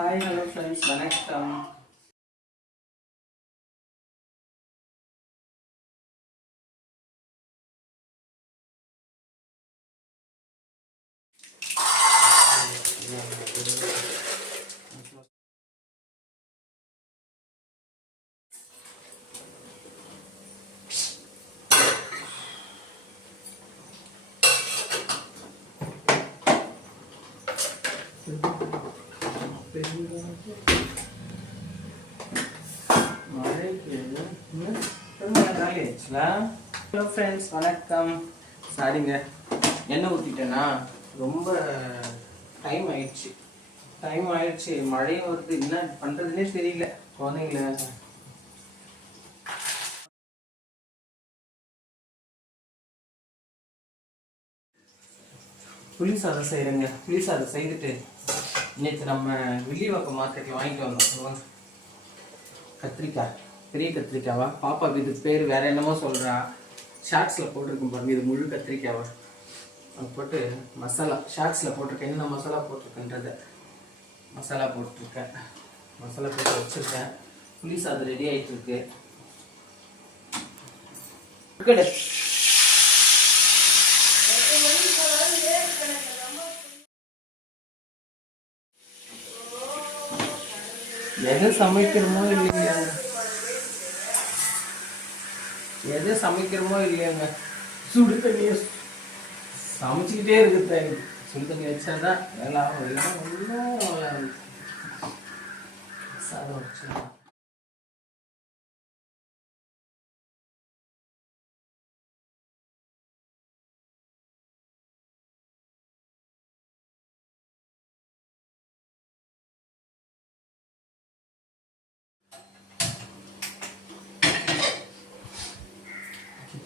Hi hello friends வணக்கம் hello friends வணக்கம். சாரிங்க எண்ணெய் ஊற்றிட்டேன்னா ரொம்ப டைம் ஆயிடுச்சு. டைம் ஆயிடுச்சு. மழையும் வருது. என்ன பண்ணுறதுனே தெரியல. குழந்தைங்கள. புளி சாதம் செய்கிறேங்க புளி சாதம் செய்துட்டு நேற்று நம்ம வில்லிவாக்கம் மார்க்கெட்டில் வாங்கிட்டு வந்தோம். கத்திரிக்காய். பெரிய கத்திரிக்காவா? பாப்பாவுக்கு இது பேர் வேற என்னமோ சொல்கிறா ஷார்ட்ஸில் போட்டிருக்கும் பாருங்க இது முழு கத்திரிக்காவா? அது போட்டு மசாலா ஷார்ட்ஸில் போட்டிருக்கேன் என்ன மசாலா போட்டிருக்கேன்றத மசாலா போட்டிருக்கேன் மசாலா போட்டு வச்சுருக்கேன். புளி சாதம் ரெடி ஆகிட்டு இருக்கு இருக்கடு. எது சமைக்கிறோமோ இல்லைங்க எது சமைக்கிறோமோ இல்லையாங்க. சுடு தண்ணியை சமைச்சுக்கிட்டே இருக்குது எனக்கு சுடு தண்ணி வச்சாதான் வேலை ஆகும். இல்லைன்னா ஒன்றும் சாதம் வச்சிடலாம்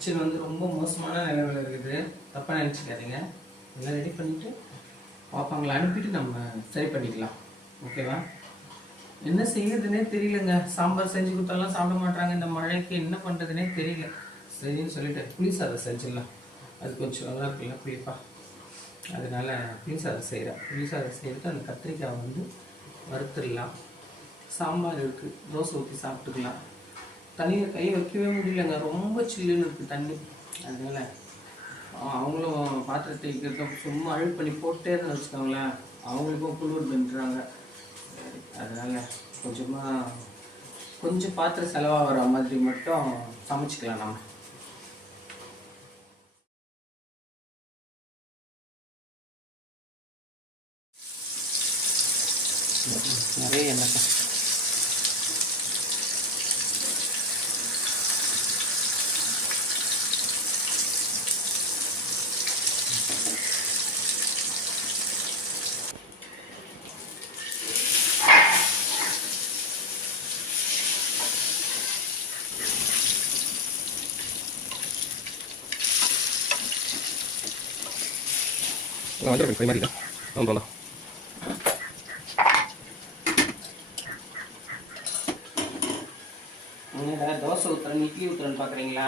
கிச்சன் வந்து ரொம்ப மோசமான நிலவில் இருக்குது. தப்பாக நினச்சிக்காதீங்க. எல்லாம் ரெடி பண்ணிவிட்டு பார்ப்பாங்களா அனுப்பிட்டு நம்ம சரி பண்ணிக்கலாம். ஓகேவா என்ன செய்யறதுனே தெரியலங்க. சாம்பார் செஞ்சு கொடுத்தாலும் சாப்பிட மாட்டாங்க இந்த மழைக்கு என்ன பண்ணுறதுனே தெரியல. சரின்னு சொல்லிட்டு புளி சாதம் செஞ்சிடலாம். அது கொஞ்சம் நல்லா இருக்குல்ல புளிப்பா? அதனால புளி சாதம் செய்கிறேன் புளி சாதம் செய்துட்டு அந்த கத்திரிக்காய் வந்து வறுத்துடலாம். சாம்பார் இருக்குது தோசை ஊற்றி சாப்பிட்டுக்கலாம். தண்ணியில் கை வைக்கவே முடியலங்க. ரொம்ப சில்லுன்னு இருக்குது தண்ணி. அதனால அவங்களும் பாத்திரத்தை வைக்கிறத சும்மா அழு பண்ணி போட்டே தான் வச்சுக்கோங்களேன். அவங்களுக்கும் குளிர் பண்ணுறாங்க அதனால கொஞ்சமாக கொஞ்சம் பாத்திரம் செலவாகிற மாதிரி மட்டும் சமைச்சிக்கலாம் நம்ம. நிறைய எண்ணெய் வந்துடும் கை மாதிரி ஆமாம் என்னடா தோசை ஊற்றுறேன் இட்லி ஊற்றுறேன்னு பார்க்குறீங்களா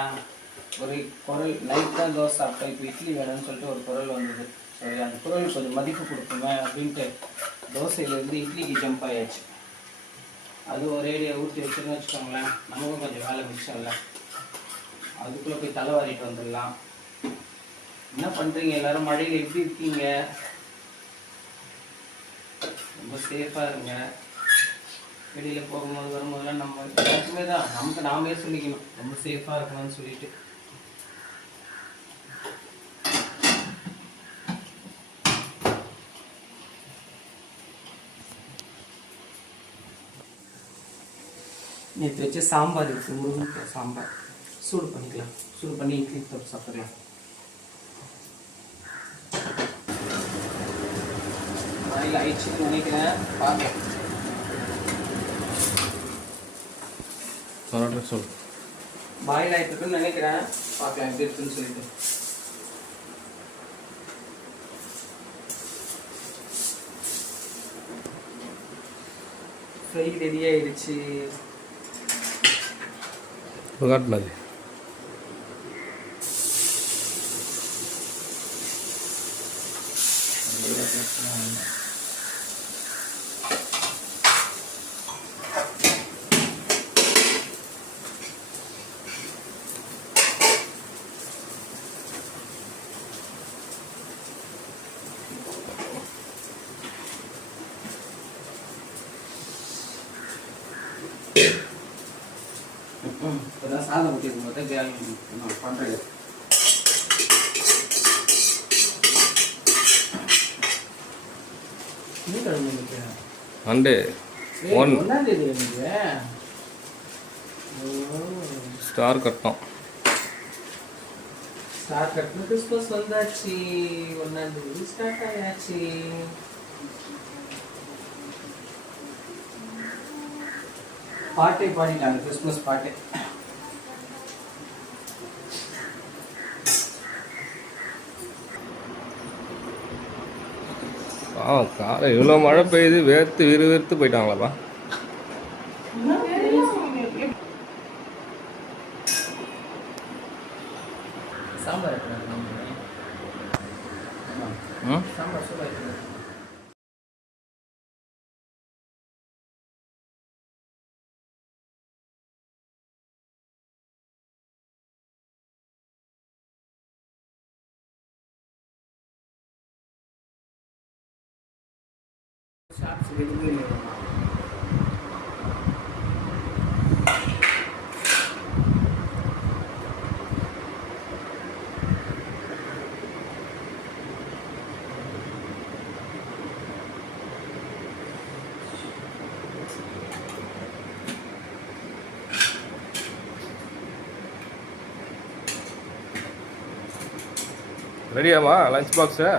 ஒரு குரல் லைட்டாக தோசை சாப்பிட்டோம் இப்போ இட்லி வேணும்னு சொல்லிட்டு ஒரு குரல் வந்தது சரி அந்த குரலுக்கு கொஞ்சம் மதிப்பு கொடுக்குமே அப்படின்ட்டு தோசையிலேருந்து இட்லிக்கு ஜம்ப் ஆயாச்சு அது ஒரேடியாக ஊற்றி வச்சுருன்னு வச்சுக்கோங்களேன் நமக்கும் கொஞ்சம் வேலை மிச்சம் இல்லை அதுக்குள்ளே போய் தலை வாரிட்டு வந்துடலாம் என்ன பண்ணுறீங்க எல்லாரும்? மழையில் எப்படி இருக்கீங்க? ரொம்ப சேஃபாக இருங்க. வெளியில் போகும்போது வரும்போதெல்லாம் நம்ம எல்லாருக்குமே தான். நமக்கு நாமே சொல்லிக்கணும். ரொம்ப சேஃபாக இருக்கணும்னு சொல்லிட்டு. நேற்று வச்ச சாம்பார் இருக்குது முருங்கைக்காய் சாம்பார். சூடு பண்ணிக்கலாம். சூடு பண்ணி இட்லி தொட்டு சாப்பிடலாம் மழையில் ஆயிடுச்சுன்னு நினைக்கிறேன் பார்க்கலாம் சொல்லாட்டம் சொல் பாயில் ஆயிட்டு இருக்குன்னு நினைக்கிறேன் பார்க்கலாம் எப்படி இருக்குன்னு சொல்லிட்டு ஃப்ரை ரெடி ஆயிடுச்சு காட்டினது கேளுங்க நான் பண்ணுறேன் ஒன். ஸ்டார் கட்டம் ஸ்டார்ட் கட்டின கிறிஸ்மஸ் வந்தாச்சு. ஒன்னாம் தேதி ஸ்டார்ட் ஆயாச்சு. பாட்டே பாடிட்டாங்க கிறிஸ்மஸ் பாட்டே. ஆ காலை இவ்வளோ மழை பெய்யுது வேர்த்து விறுவிறுத்து போயிட்டாங்களாப்பா. சாம்பார் ம்? சாம்பார் ரெடியாவா எடுத்துறாங்க ஷாப்ஸ் லஞ்ச் பாக்ஸு